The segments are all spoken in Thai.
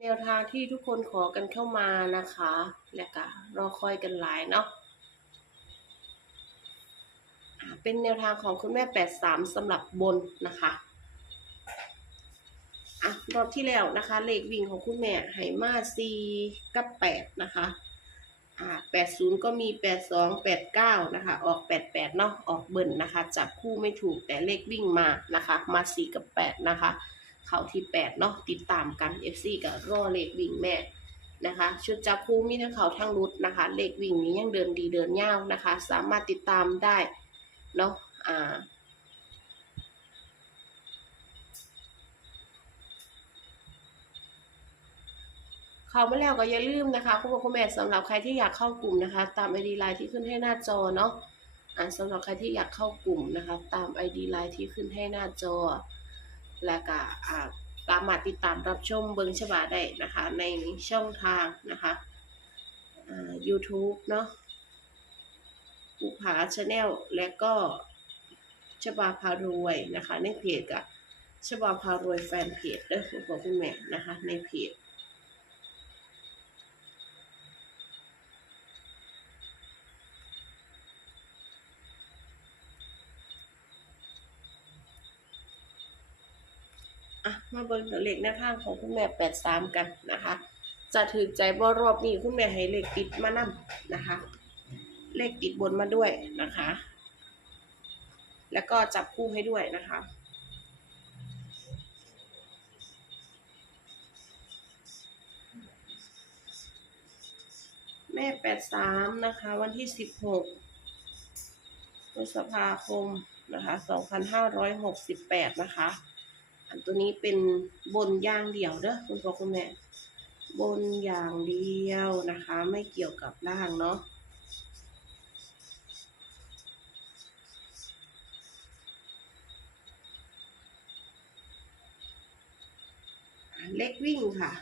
แนวทางที่ทุกคนขอกันเข้ามานะคะ และก็รอคอยกันหลายเนาะเป็นแนวทางของคุณแม่ 83สำหรับบนนะคะอะรอบที่แล้วนะคะ เลขวิ่งของคุณแม่ไหมา4กับ8นะคะอ่า80 ก็มี 82 89 นะคะ ออก 88 เนาะออกเบิ่นนะคะ จับคู่ไม่ถูกแต่เลขวิ่งมานะคะ มา 4 กับ 8 นะคะ เขาที่8เนาะติดตามกัน FC กับรอเลขวิ่งแม่นะคะ ชุดจับคู่มีทั้งเขาทั้งรุดนะคะ เลขวิ่งนี้ยังเดินดีเดินยาวนะคะ สามารถติดตามได้เนาะอ่าเข้ามาแล้วก็อย่าลืมนะคะคุณพ่อคุณแม่สำหรับใครที่อยากเข้ากลุ่มนะคะ ตามไอดีไลน์ที่ขึ้นให้หน้าจอเนาะอ่าสำหรับใครที่อยากเข้ากลุ่มนะคะ ตามไอดีไลน์ที่ขึ้นให้หน้าจอ และก็อ่าสามารถติดตามรับชมเบิงฉบาได้นะคะ ในช่องทางนะคะอ่า YouTube เนาะภูผาชาแนลและก็ฉบาพารวยนะคะ ในเพจกับฉบาพารวยแฟนเพจเด้อคุณพ่อคุณแม่นะคะ ในเพจ อะมาเบิ่งตัวเลขหน้าข้างของคุณแม่แปดสามกันนะคะ จะถือใจบ่รอบนี้คุณแม่ให้เลขติดมานำนะคะ เลขติดบนมาด้วยนะคะ แล้วก็จับคู่ให้ด้วยนะคะแม่แปดสามนะคะ วันที่สิบหกพฤษภาคมนะคะสองพันห้าร้อยหกสิบแปดนะคะ อันตัวนี้เป็นบนย่างเดี่ยวเด้อคุณพ่อคุณแม่ บนอย่างเดียวนะคะ ไม่เกี่ยวกับล่างเนาะอะเล็กวิ่งค่ะ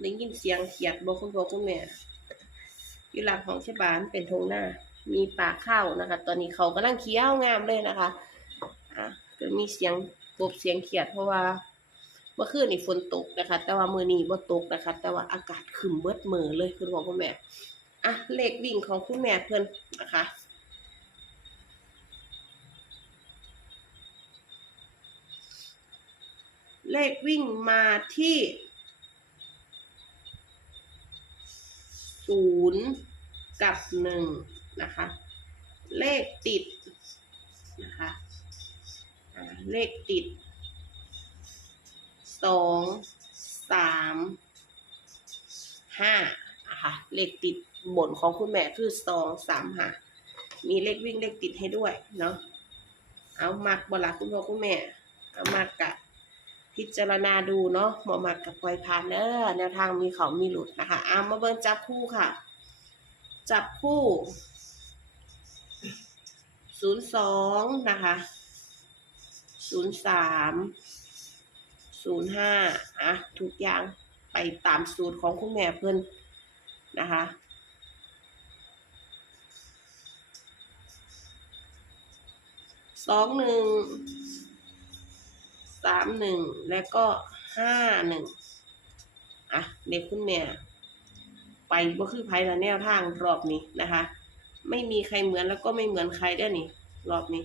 ได้ยินเสียงเขียดบอกคุณพ่อคุณแม่ อยู่หลังของชบานเป็นทงหน้า มีปลาข้าวนะคะ ตอนนี้เขากำลังเคี้ยวงามเลยนะคะอะก็มีเสียงกบเสียงเขียดเพราะว่าเมื่อคืนนี่ฝนตกนะคะ แต่ว่ามือนี้บ่ตกนะคะ แต่ว่าอากาศขึ้นเบิดมือเลยคุณพ่อคุณแม่อะเลขวิ่งของคุณแม่เพิ่นนะคะเลขวิ่งมาที่ ศูนย์กับหนึ่งนะคะ เลขติดนะคะเลขติดสองสามห้านะคะเลขติดบนของคุณแม่คือสองสามห้ามีเลขวิ่งเลขติดให้ด้วยเนาะเอามักบลาคุณพ่อคุณแม่เอามากกะ พิจารณาดูเนาะหมอมักกับปล่อยผ่านเนอแนวทางมีเขามีหลุดนะคะอามาเบิ่งจับคู่ค่ะ จับคู่ศูนย์สองนะคะศูนย์สามศูนย์ห้าอะทุกอย่างไปตามสูตรของคุณแม่เพิ่อนนะคะสองหนึ่งามหนึ่งแล้วก็ห้าหนึ่งอะเด็กคุณแม่ไปก็คือไพ่ละแนวทางรอบนี้นะคะ ไม่มีใครเหมือนแล้วก็ไม่เหมือนใครได้นี่ รอบนี้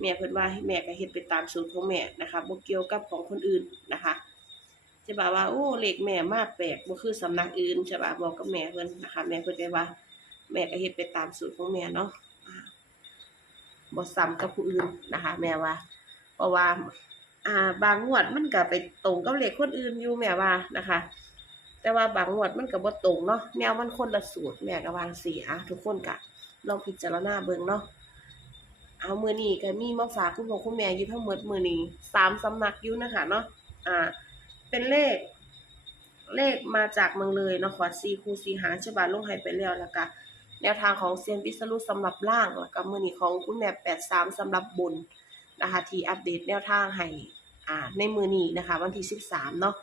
แม่เพิ่นว่าให้แม่ก็เฮ็ดไปตามสูตรของแม่นะคะบ่เกี่ยวกับของคนอื่นนะคะจะบอกว่าโอ้เลขแม่มาแปลกบ่คือสำนักอื่นจะบอกบอกกับแม่เพิ่นนะคะ แม่เพิ่นก็ว่า แม่ก็เฮ็ดไปตามสูตรของแม่เนาะบ่ซ้ำกับผู้อื่นนะคะ แม่ว่า เพราะว่า อ่าบางงวดมันก็ไปตรงกับเลขคนอื่นอยู่แม่ว่านะคะ แต่ว่าบางงวดมันก็บ่ตรงเนาะแนวมันคนละสูตรแม่ก็วางสีอะทุกคนก็ลองพิจารณาเบิ่งเนาะเอามือนี้ก็มีมาฝากคุณพ่อคุณแม่อยู่ทั้งหมดมือนี้สามสำนักอยู่นะคะเนาะอ่า เป็นเลข เลขมาจากเมืองเลยเนาะขอซีคูซีหาฉบับลงให้ไปแล้วแล้วก็แนวทางของเซียนพิสรุสำหรับล่างแล้วก็มือนี้ของคุณแม่83สำหรับบนนะคะที่อัปเดตแนวทางให้ อ่าในมือนี้นะคะ วันที่13เนาะ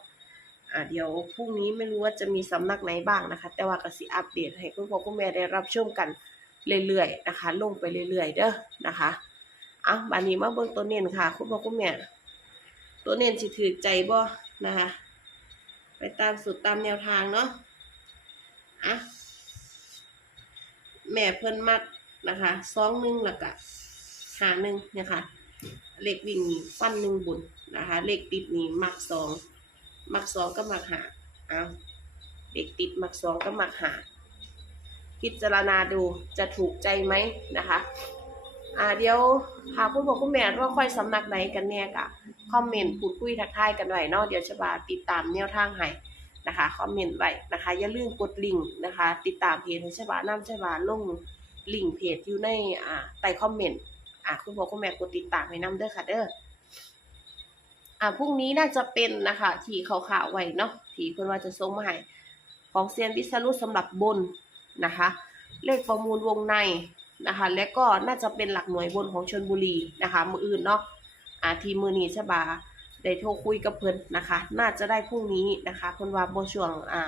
อ่าเดี๋ยวพรุ่งนี้ไม่รู้ว่าจะมีสำนักไหนบ้างนะคะ แต่ว่าก็สิอัปเดตให้คุณพ่อคุณแม่ได้รับชมกันเรื่อยๆนะคะ ลงไปเรื่อยๆเด้อนะคะเอาบัดนี้มาเบิ่งตัวเน้นค่ะ คุณพ่อคุณแม่ตัวเน้นสิถือใจบ่นะคะ ไปตามสูตรตามแนวทางเนาะอะแม่เพิ่นมักนะคะสองหนึ่งแล้วก็หาหนึ่งนะคะ เลขวิ่งนี่ฟันหนึ่งบุญนะคะ เลขติดนี่มักสองมักสองก็มักหาเอาเลขติดมักสองก็มักหาพิจารณาดูจะถูกใจไหมนะคะอ่าเดี๋ยวหากคุณบอกคุณแม่ว่าค่อยสำนักไหนกันแน่กะคอมเมนต์พูดคุยทักทายกันไว้เนาะเดี๋ยวจะบาติดตามแนวทางให้นะคะคอมเมนต์ไว้นะคะ อย่าลืมกดลิงก์นะคะ ติดตามเพจของชบาน้ำชบาลงลิงก์เพจอยู่ในอ่าใต้คอมเมนต์ อ่าคุณบอกคุณแม่กดติดตามให้น้ำเด้อค่ะเด้ออ่าพรุ่งนี้น่าจะเป็นนะคะ ที่เขาข่าวๆไว้เนาะที่เพิ่นว่าจะส่งมาให้ของเซียนวิสรุสำหรับบนนะคะ เลขประมูลวงในนะคะ และก็น่าจะเป็นหลักหน่วยบนของชนบุรีนะคะ มืออื่นเนาะอ่าทีมือนี้ใช่ปะได้โทรคุยกับเพิ่นนะคะ น่าจะได้พรุ่งนี้นะคะเพิ่นว่าบ่ช่วงอ่า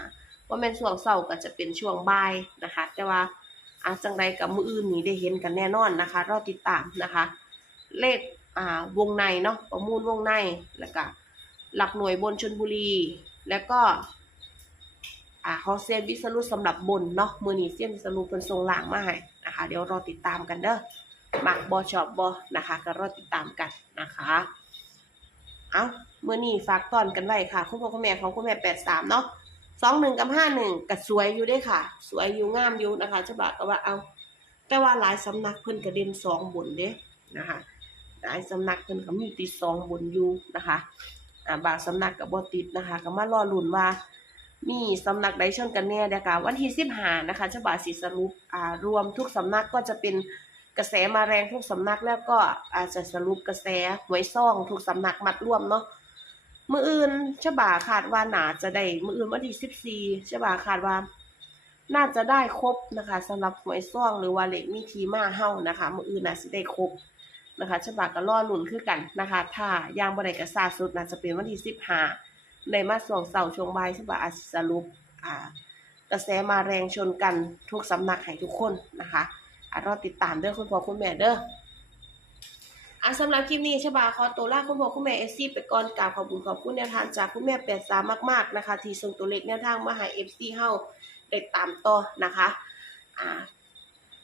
ว่าแม่นช่วงเช้าก็จะเป็นช่วงบ่ายนะคะ แต่ว่า อาจังใดกับมืออื่นนี้ได้เห็นกันแน่นอนนะคะรอติดตามนะคะ เลขอ่าวงในเนาะประมูลวงในแล้วก็หลักหน่วยบนชนบุรี แล้วก็อ่าของเซียนวิสรุสำหรับบนเนาะมือนี้เซียนวิสรุเป็นทรงหลางมาให้นะคะ เดี๋ยวรอติดตามกันเด้อมักบอชอบบอนะคะก็รอติดตามกันนะคะเอามือนี้ฝากตอนกันไว้ค่ะ คุณพ่อคุณแม่ของคุณแม่แปดสามเนาะ สองหนึ่งกับห้าหนึ่งก็สวยอยู่เด้ค่ะ สวยอยู่งามอยู่นะคะจะบอกก็ว่าเอา แต่ว่าหลายสำนักเพิ่นกระเด็นสองบนเด้นะคะหลายสำนักเพิ่นก็มีติดสองบนอยู่นะคะอ่าบางสำนักก็บ่ติดนะคะก็มารอลุ้นว่า มีสำนักใดชนกันแน่เด้อค่ะวันที่สิบห้านะคะฉบับสีสรุปอ่ารวมทุกสำนักก็จะเป็นกระแสมาแรงทุกสำนักแล้วก็อาจจะสรุปกระแสหวยซ่องทุกสำนักมัดรวมเนาะ มืออื่นฉบับคาดว่านาจะได้มืออื่นวันที่สิบสี่ฉบับคาดว่า น่าจะได้ครบนะคะสำหรับหวยซ่องหรือว่าเลขมีทีมาเฮ้านะคะ มืออื่นน่าจะได้ครบนะคะฉบับก็รอหลุนคือกันนะคะ ถ้ายังบ่ได้กระซาสุดน่าจะเป็นวันที่สิบห้าในมาส่วงเสาร์ช่วงบ่ายใช่ปะอาสรุปอ่ากระแสมาแรงชนกันทุกสำนักให้ทุกคนนะคะอรอติดตามเด้อคุณพ่อคุณแม่เด้อ อะสำหรับคลิปนี้ชบาขอตัวลาคุณพ่อคุณแม่เอฟซีไปก่อนกราบขอบคุณขอบคุณแนวทางจากคุณแม่แปดสามมากๆนะคะ ที่ส่งตัวเลขแนวทางมาให้เอฟซีเฮาได้ตามต่อนะคะอ่า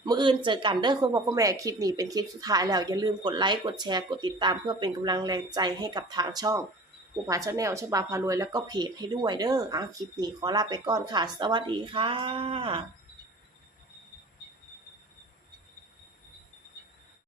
มื่ออื่นเจอกันเด้อคุณพ่อคุณแม่คลิปนี้เป็นคลิปสุดท้ายแล้ว อย่าลืมกดไลค์กดแชร์กดติดตามเพื่อเป็นกำลังแรงใจให้กับทางช่องกูผาชาแนลชบาพารวยแล้วก็เพจให้ด้วยเด้ออะคลิปนี้ขอลาไปก่อนค่ะ สวัสดีค่ะ